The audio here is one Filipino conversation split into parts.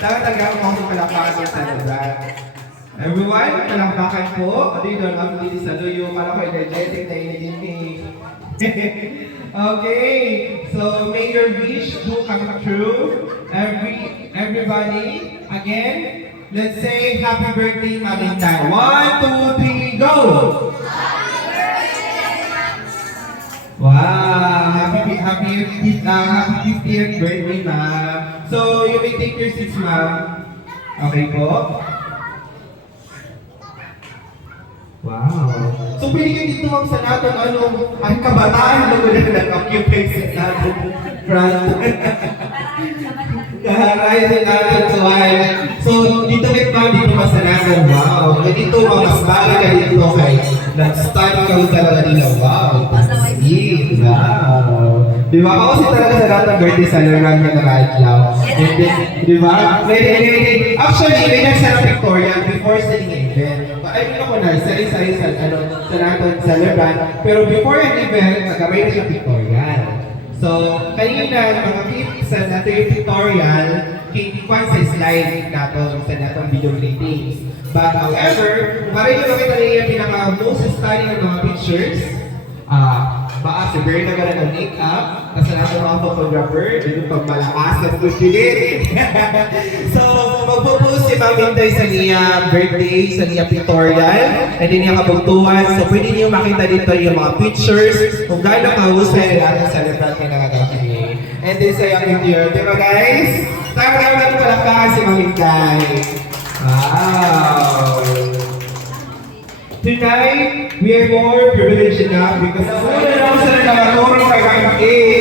Taga-taga mo akong palakpakan sa lugar. Everyone, palakpakan po. Dito lang ako dito sa Luyo. Para ko energetic na iniginig. Okay, so may your wish do come true. Everybody, again, let's say happy birthday, Mami Tan. 1, 2, 3, go! Wow! Happy 50th birthday, ma'am. So, you may take your seats, ma'am. Okay po? Wow! So, pwede kayo dito, ma'am, sa natin, ang kabataan na wala nag-occupy sa natin front. Kaharay din natin to ay. So, dito may pa, dito mas sa natin, wow! Dito, mas bagay ka dito kay nag-start ka talaga nila, wow! Sweet! Wow! Di ba? Ako kasi talaga sa lahat ng birthday celebration niya na kahit lang. And then, di ba? Actually, may nagsarap pictorial before starting event. Ay, ko na, isa-isa sa lahat ng celebrant. Pero before an event, nagkamay na siya pictorial. So, kanina, mga clips sa natin yung pictorial, kikikuan sa slide natin sa natong video clippings. But however, para yung makita niya yung pinaka-most stunning ng mga pictures, baka si Berna ka na ng make-up, kasi natin mga photographer, dito pag malakas at kusilit. So, magpo-post si Ma'am Inday sa niya birthday, sa niya pictorial, and then niya kabugtuhan. So, pwede niyo makita dito yung mga pictures, kung gano'n kahusay natin sa celebrant na nagagawin. And then sa yung video, di ba guys? Tama natin palakpakan si Ma'am Inday. Wow! Tonight, we are more privileged enough because una lang sa nagkakaturong kay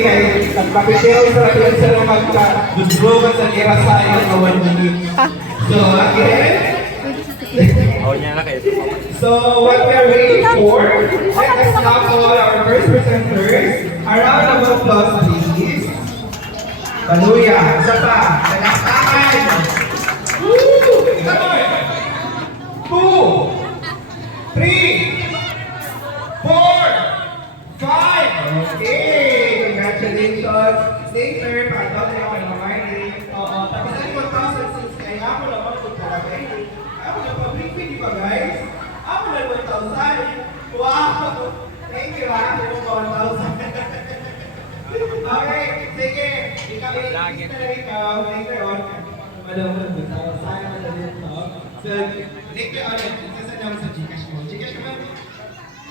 kay nagpapitil sa atin sa magka-dusbrogan sa irasayan na 1 minute. So, again, so what we are waiting for, let us now call our first presenters. A round of applause, please. Hallelujah! Isa pa, nagkakakan! Woo! 2, 3, 4, 5. Okay, congratulations. Later, pagdaw na ako ng morning. Oo, tapos ay 1,006. Kaya ako na magpapalagay. Ako na pa-briefing, di ba guys? Ako na 1,000. Wow! Thank you ha, ako pa 1,000. Okay, sige. Ikaw, ikaw, later on. Madam, 1,000. So, later on, isa sa Gcash mo. Gcash mo.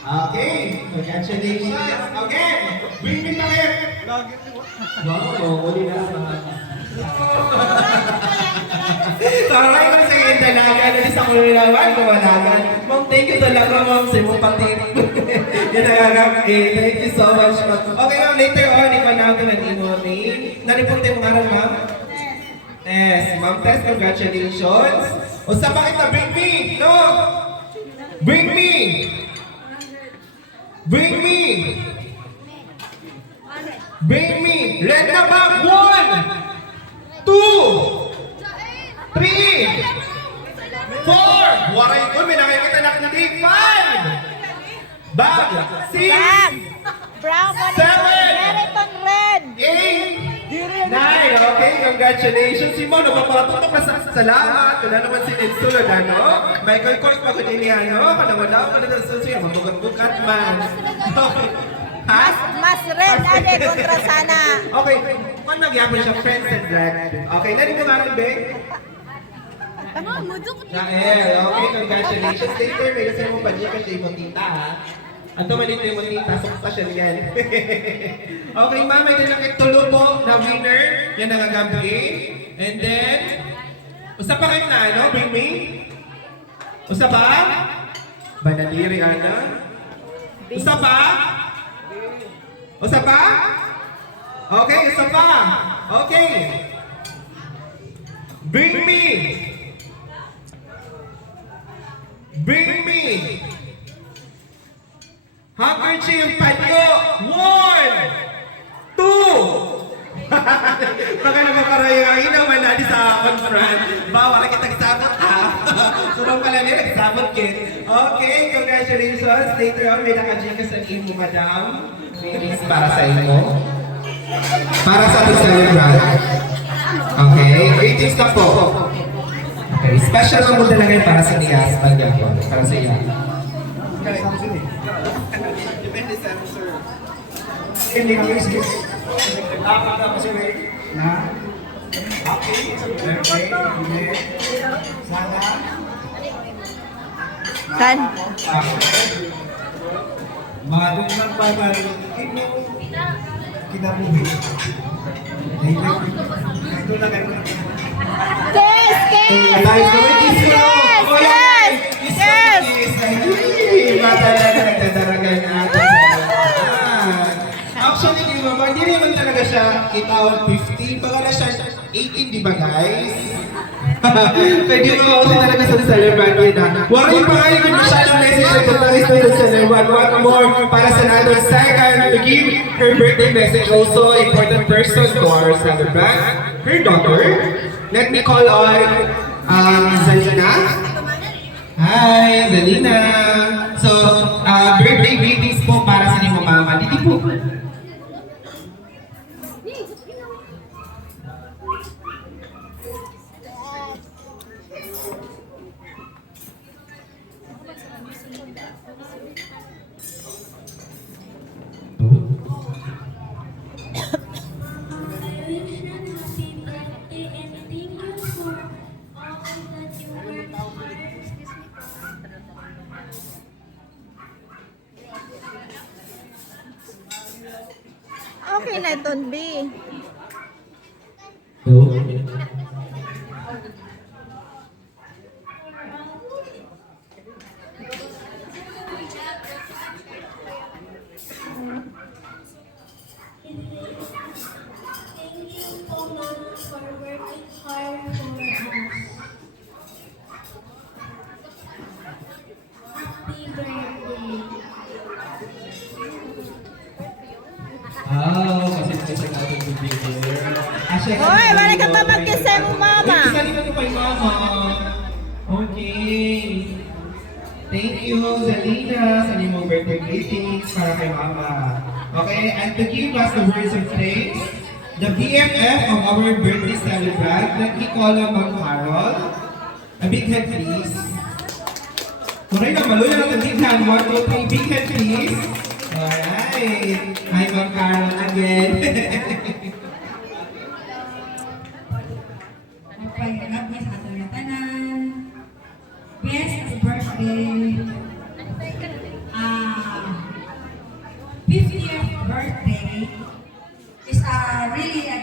Okay, congratulations. Again, bring me back here. Wow, uli na naman. Taray ko sa yung dalagan. Isa ko rin naman, kumalagan. Ma'am, thank you talaga, ma'am, sa imong pati. Yan nagagam. Thank you so much, ma'am. Okay, ma'am, later on, ikaw na ako na imo name. Naripot tayo mga aral, ma'am? Yes, ma'am Tess, congratulations. Usa pa kita, bring me! No! Bring me! Bring me! Bring me! Red na bag! 1, 2, 3, 4! Waray ko, may nakikita na hindi. 5! Bag! 6! Brown, 7! Marathon red! 8! 9! Okay, congratulations! Simon, napapatutok na sa salamat! Kung naman si Nensulod, ano? Michael Kors, pagod ini, ano? Kanaman daw, kanaman sa suya, magbugat-bugat man. Okay. Ha? Mas red ade kontra sana. Okay, kung nagyapon siya, friends and red. Okay, narinig mo nga rin, Beng? Nael, okay, congratulations. Later, may kasi mo pa niya kasi yung tita, ha? Ang tumalit na yung tita, sukta siya yan. Okay, ma'am, may dinakit tulo po na winner. Yan nagagabi. And then, usa pa kayo na, ano? Bring me? Usa pa? Banadiri, ana? Usa pa? Usa pa? Okay, usa pa. Okay. Bring me. Bring me. Handkerchief panyo. 1, 2. Baka nagpaparayangin naman natin sa conference. Bawa na kitang sabot ha. Surang pala niya, nagsabot kit. Okay, congratulations. Later on, may naka-gym ka sa imo, madam. Feelings para sa imo. Para sa celebrant. greetings na po. Okay, special lang mo talaga yun para sa niya, sa kanya po, para sa iya. Hindi kami sige. Dapat ako sila na okay, okay, sana San? mga doon lang pa ito kinabuhi. Ito na ganun. Kiss! Kiss! Nice, kiss mo! Yes! Oh, Yes! Kiss! Yes! Iba talaga nagdadaragan natin. Actually, di ba, hindi naman talaga siya 8-50. Baka na siya 18, di ba guys? Pwede mo ako talaga sa celebrity na. Worry pa kayo kung masyadong message na tatalis na sa celebrity. What more para sa natin second to give her birthday message also important person to our celebrant, her daughter. Let me call on Zalina. Hi, Zalina. So, birthday greetings po para sa inyo mama. Dito po. Okay na ito, B. Thank you so much for working hard for us. Happy birthday. Kasi natin yung video. Hoy, wala ka pa mag-kiss mo, mama. Isa dito ko kay mama. Okay. Thank you, Zalina, sa inyong birthday greetings para kay mama. Okay, and to give us the words of thanks, the BFF of our birthday celebrant, let me call on Ma'am Carol. A big hand, please. Kuray na, maluya na big hand. 1, 2, 3, big hand, please. Alright. Hi, Ma'am Carol again. Magpahirap sa atong tanan. Best birthday. 50th birthday is a really a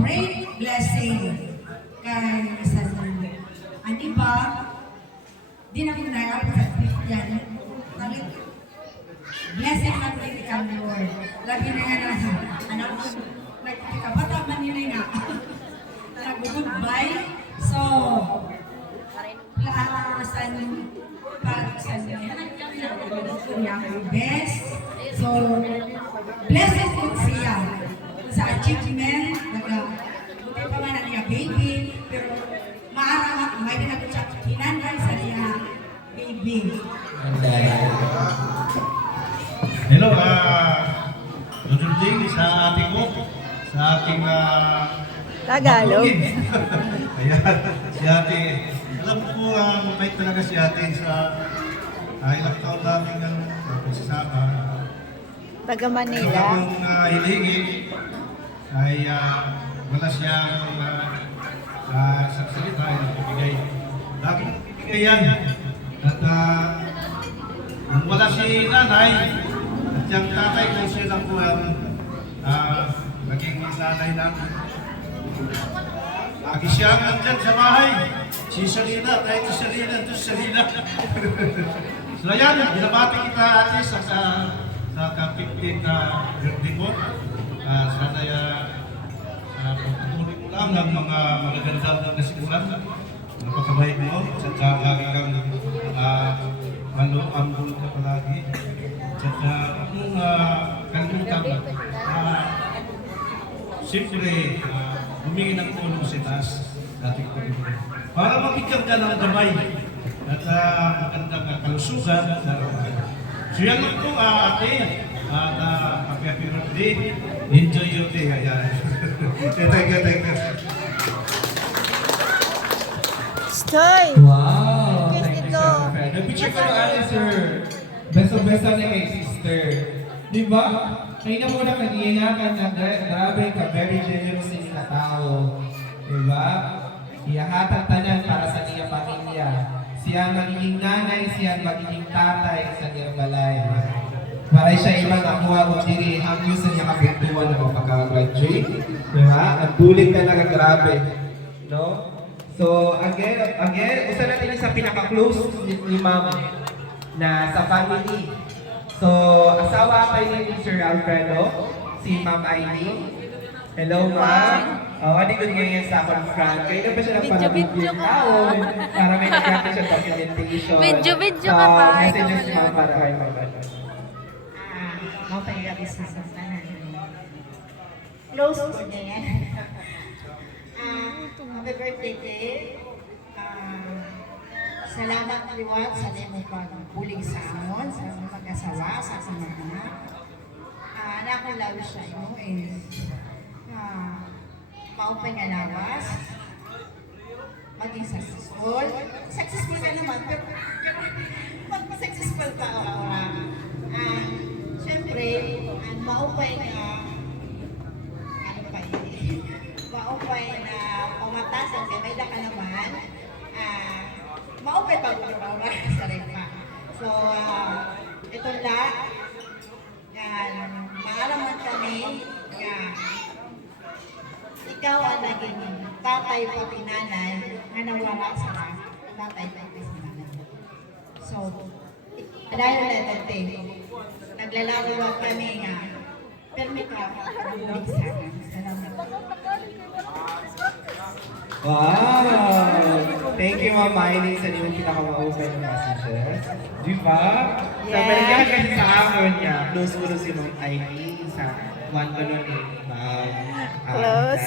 great blessing kay sa ang iba di na kung naiapos sa 50th talit blessing na kay kang Lord lagi na nga nasa anak ko nagkabata man nila nga nag-goodbye. So, best. So, blessed din siya sa achievement. Buti pa man niya baby, pero maarang may pinag-chat hinanay sa niya baby. Hello, good evening sa ating mo, sa ating Tagalog. Ayan, si ate. Alam ko, mabait talaga si ate sa ilang taon namin ng pagsasama. Taga Manila. Kung hilingin ay wala siyang sa salita ay ibigay. Laging ibigay yan. At kung wala si nanay, at yung tatay ko siya lang po ang naging nanay namin. Lagi siya nandyan sa bahay. Si Salina, tayo si Salina, ito si Salina. So ayan, binabati kita ate sa ka-15 na birthday mo. Sana pagpatuloy mo lang ng mga magagandang na nasimulan. Napakabait mo. At lagi kang ambul ka palagi. At kung kalimutan siyempre, humingi ng tulong si taas dating Panginoon. Para mabigyan ka ng damay at magandang kalusugan. So yan lang po ate, at happy birthday. Enjoy your day. Ayan. Thank you. Choy! Wow! Kiss Thank you, ito. Sir Alfredo. Nag-picture ko yung ano, sir. Beso-beso na kay sister. Di ba? Kaya na muna kanina ka na grabe ka, very generous din na tao. Di ba? Iyahatang tanan para sa niya pamilya. Siya magiging nanay, siya magiging tatay sa niyang balay. Para siya ibang nakuha mo diri, hangyo sa niya kabuntuan ng pagka-graduate. Di ba? Ang dulit talaga grabe. No? So, again, usa natin yung sa pinaka-close ni Ma'am na sa family. So, asawa kayo ni Sir Alfredo, si Ma'am Aileen. Hello, Ma'am. Ano good ngayon sa akong friend? Kayo na ba siya Video taon para may nagkakit siya documentation. Video ka pa. Messages mo para kay Ma'am. Mapahirap isa sa tanan. Close po niya yan. Happy birthday, Dave. Salamat liwat sa nimo pagbulig sa amon, sa among mag-asawa, sa akong mga anak. Nakong love siya mo is maupay nga lawas, maging successful. Successful ka naman, pero successful ka ora. Siyempre, ang maupay nga maupay na pamatasan kay may ka naman, maupay pag-ura sa rin pa. So, ito lang, maalaman kami nga ikaw ang naging tatay pati nanay na nawala sa tatay pati sa nanay. So, dahil na ito, naglalaro kami nga, permi ka, bumalik sa akin. Salamat. Wow! Thank you, Ma'am Aileen, sa inyong pinaka-open na messages. Di ba? Sa Belgian kasi sa akin niya, close ko si Ma'am Aileen sa one ko nun eh. Close.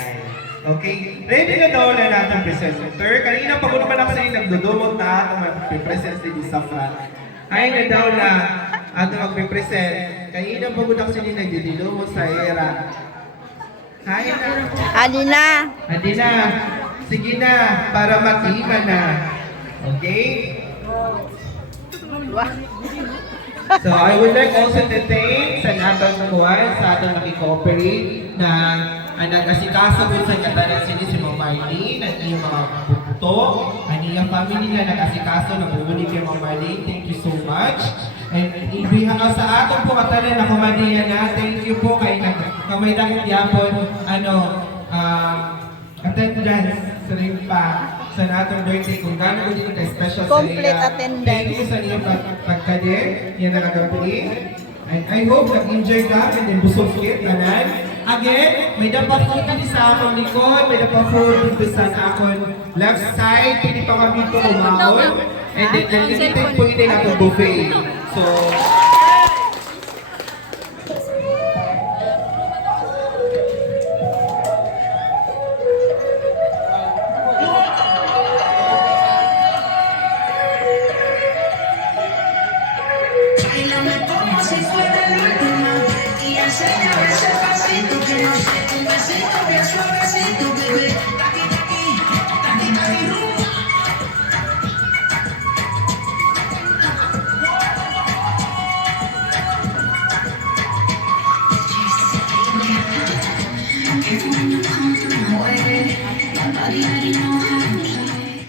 Okay, ready na daw na natin presenter. Kanina pag naman ako sa inyo, nagdudumot na ato mag-present si sa front. Ay na daw na ato mag-present. Kanina pag ako sa inyo, nagdudumot sa era. Hi na. Ali na. Adi na. Sige na, para makita na. Okay? So, I would like also to thank sa natang kuwan, sa atong nakikooperate na ang nag-asikaso dun sa katanan sini si Ma'am Marlene at iyong mga bukto, ang iyong family na nag-asikaso na bumuli kay Ma'am Marlene. Thank you so much. And ibihan sa atong po katanan na kumadiyan na, thank you po kay kamay dahil yapon, attendance sa rin pa sa natong birthday kung gano'n ko dito ka-special sa Complete nila. attendance. Thank you sa niyong pagkadir, yan ang agapi. And I hope nag-enjoy ka and then busog kit, kanan. Again, may dapat food ka sa akong likod, may dapat food dito sa akong left side, hindi pa kami ito kumahon. And then, nandito po ito yung buffet. So, Bailame como si fuera la última y enséñame ese pasito que no sé, un besito bien suavecito, bebé. Taqui, taqui, taqui, taqui, rumba. When you come through my way, your body already know how to play.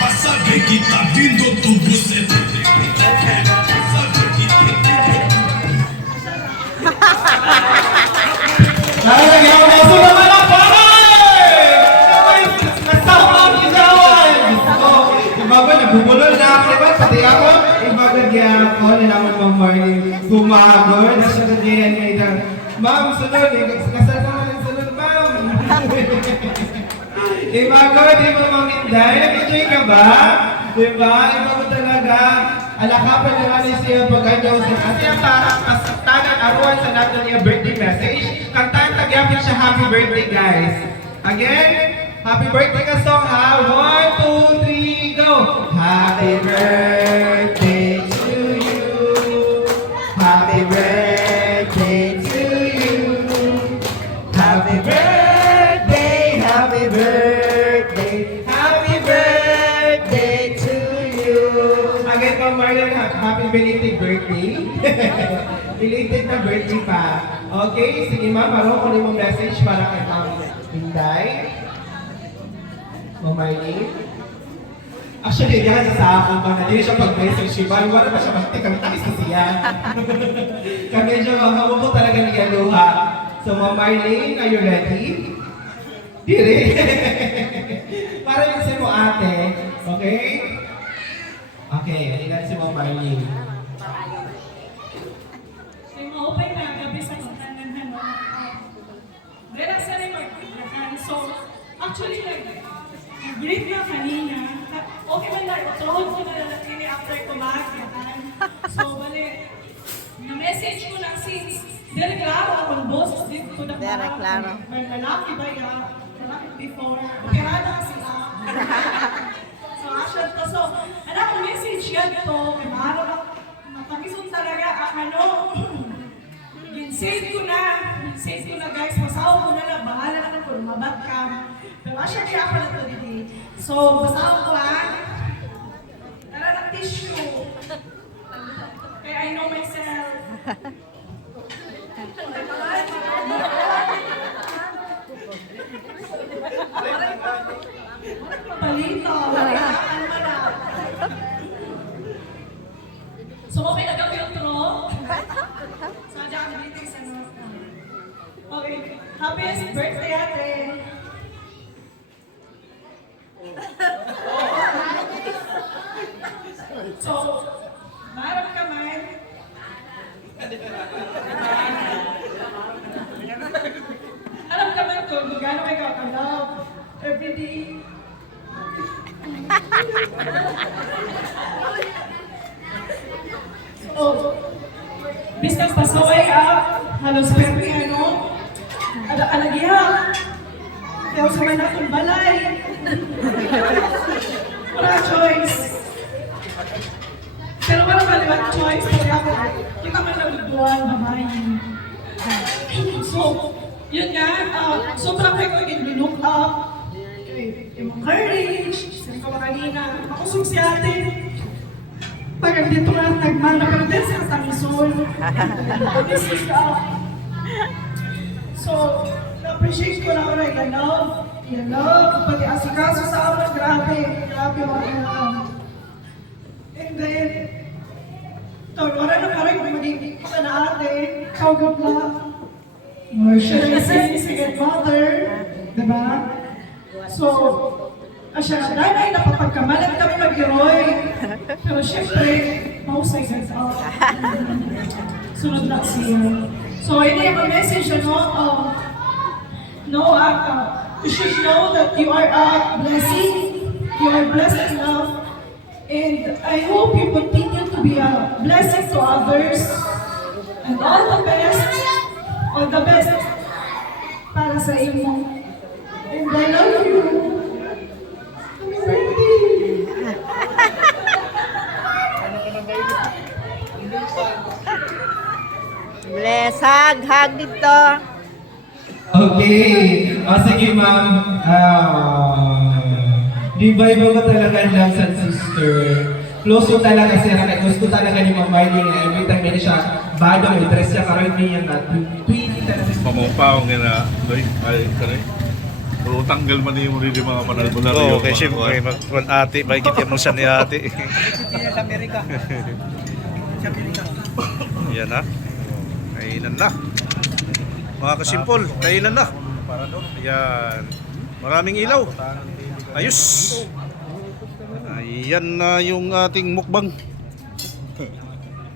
Pra saber que tá vindo outro buceta. Pra saber que lalagyan ko na ito naman sunod niya yan ngayon. Ma'am, sunod. Kasal naman ang sunod, ma'am. Ibago, di ba, Ma'am Inday? Nag-enjoy ka ba? Diba? Ibago talaga. Alakapan naman siya pag-ayaw siya. Kasi ang tanang aruan sa natin niya birthday message. Kantaan tagyapin siya happy birthday, guys. Again, happy birthday ka song ha. 1, 2, 3, go! Happy birthday to you. Happy birthday to you. Happy birthday, happy birthday, happy birthday to you. Again, Ma'am Marlon, happy belated birthday. Belated na birthday pa. Okay, sige ma'am, meron ko rin mong message para kay Ma'am Inday. Ma'am Marlene. Actually, yan sa akin pa na hindi siya pag-message si Ma'am. Wala pa siya magtikang-takis na siya. Kaya medyo huwag ko talaga niyaluha. So, Ma'am Marlene, are you ready? Dire. Para yun si mo ate. Okay? Okay, ilan si Ma'am Marlene. Kaya maupay na gabi sa katanan na dahil sa rin magpagkakan. So, actually, nag-greet na kanina. Okay man lang, tuhod ko na lalaki after kumakakan. So, bali, na-message ko lang since dahil klaro akong boss, dito ko na Dere, klaro. may lalaki ba ya? Lalaki before. Operada kasi So, actually to. So, anak ko message yan to. Kaya maharap ako. Matagisong talaga ano. Ginsave ko na. Ginsave ko na guys. Masawa ko na lang. Bahala ka na kung mabat ka. Pero asya kaya pala to dito. So, basawa ko ha. Tara ng tissue. Kaya I know myself. Palito. Ano mo na? So, mo pinagaw yung tro? So, dyan ang meeting sa North. Okay. Happiest birthday, ate. So, marap ka man. Alam ka man kung gano'n kayo ka-love everyday. Oh, business pasaway ka, halos permi ano, alagiha. Kaya sa may nakong balay. Wala choice. Pero wala ka naman choice. Kaya ako, kita man lang duwan, mamay. So, yun nga, sobrang kayo ko yung look up. Yung courage, sabi ko kanina, makusog si ate. Pag dito na nagmana din sa Tamisol. This is so, na-appreciate ko na ako na i-love, pati asikaso sa amin, grabe mga and then, wala na parang magiging ka na ate, kawagod lang. Or should I say, second mother, diba? So, asya, dahil napapagkamalan kami mag-heroy. Pero syempre, mahusay guys out. Sunod lang siya. So, yun yung message, ano, you should know that you are a blessing. You are blessed enough. And I hope you continue to be a blessing to others. And all the best para sa imo. And I love you. Happy birthday! Bless, hug dito. Okay. Sige ma'am. Di ba iba ko talaga lang sa sister? Close ko talaga siya. Gusto talaga ni Ma'am Marlene na every time na siya bado may dress siya karoon niya na tweet talaga. Pamupaw nga na, ay, kare. Pero tanggal man yung rin mga panalbo na rin. Oo, kasi siyempre, ate, may kitya mo siya ni ate. Sa Amerika. Yan na. Kainan na. Mga kasimpol, kainan na. Ayan. Maraming ilaw. Ayos. Ayan na yung ating mukbang.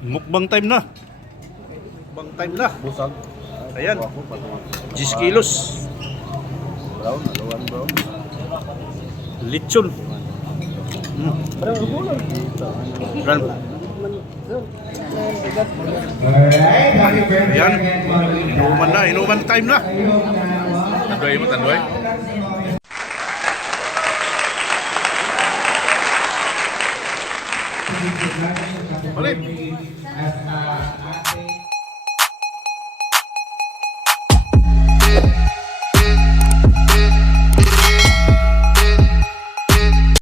Mukbang time na. Bang time na. Ayan. 10 kilos. Lechon. Ran. Alright, happy birthday Ayan. again, Mami. Inuman na. Inuman time na. Tandoy mo, tandoy. Balik. As